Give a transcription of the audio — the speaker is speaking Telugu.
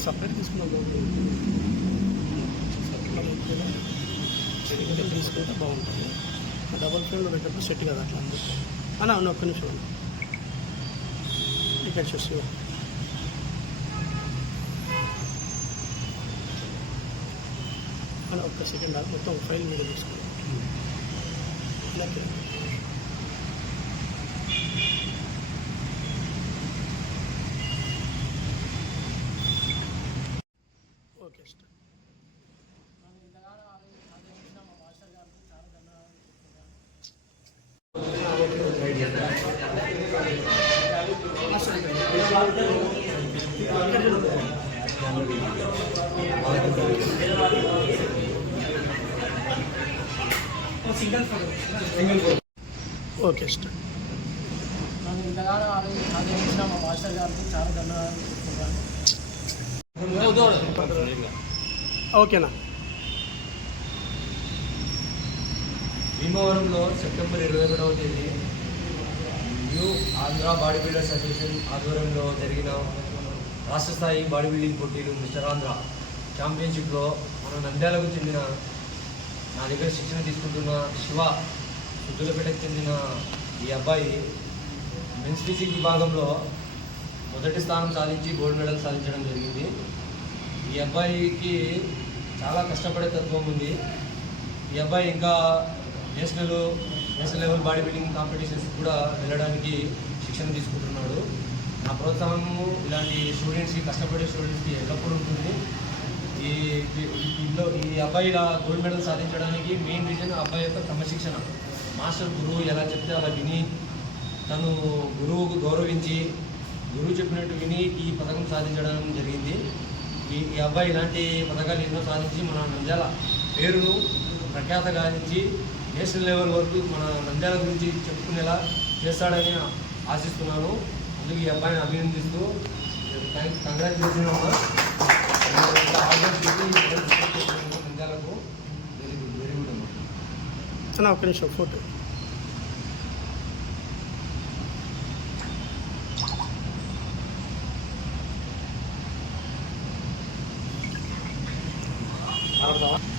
సపరేట్ తీసుకున్నాం తీసుకుంటే బాగుంటుంది. డబల్ ఫ్రేమ్లో పెట్టినప్పుడు సెట్ కదా అట్లా అందుకు అని అవును ఒక్క నిమిషం ఇక్కడ చూసి అని ఒక్క సెకండ్ మొత్తం ఫైల్ మీద తీసుకోండి అలాగే ఓకే స్టార్ ఓకే స్టార్ నన్ను ఇంతగానో ఆలోచి- మా మాస్టర్ గారికి చాలా ధన్యవాదాలు ఓకేనా భీమవరంలో సెప్టెంబర్ ఇరవై ఒకటవ తేదీ ఆంధ్ర బాడీ బిల్డర్స్ అసోసియేషన్ ఆధ్వర్యంలో జరిగిన రాష్ట్ర స్థాయి బాడీ బిల్డింగ్ పోటీలు మిస్టర్ ఆంధ్ర ఛాంపియన్షిప్లో మన నంద్యాలకు చెందిన నా దగ్గర శిక్షణ తీసుకుంటున్న శివ సుద్దులపేటకు చెందిన ఈ అబ్బాయి మెన్స్ ఫిజిక్ విభాగంలో మొదటి స్థానం సాధించి గోల్డ్ మెడల్ సాధించడం జరిగింది. ఈ అబ్బాయికి చాలా కష్టపడే తత్వం ఉంది. ఈ అబ్బాయి ఇంకా national national level body building competitions కూడా వెళ్ళడానికి శిక్షణ తీసుకుంటున్నాడు. నా ప్రోత్సాహము ఇలాంటి స్టూడెంట్స్కి కష్టపడే స్టూడెంట్స్కి ఎల్లప్పుడూ ఉంటుంది. ఈ ఇందులో ఈ అబ్బాయి ఇలా గోల్డ్ మెడల్ సాధించడానికి మెయిన్ రీజన్ అబ్బాయి యొక్క క్రమశిక్షణ. మాస్టర్ గురువు ఎలా చెప్తే అలా విని తను గురువుకు గౌరవించి గురువు చెప్పినట్టు విని ఈ పథకం సాధించడం జరిగింది. ఈ ఈ అబ్బాయి ఇలాంటి పథకాలు ఎన్నో సాధించి మన నంద్యాల పేరును ప్రఖ్యాత గాంచి నేషనల్ లెవెల్ వరకు మన నంద్యాల గురించి చెప్పుకునేలా చేస్తాడని ఆశిస్తున్నాను. అందుకే ఈ అబ్బాయిని అభినందిస్తూ కంగ్రాచులేషన్ అమ్మా. వెరీ గుడ్ అమ్మా ఒక నిమిషం ఫోటో. అర్థం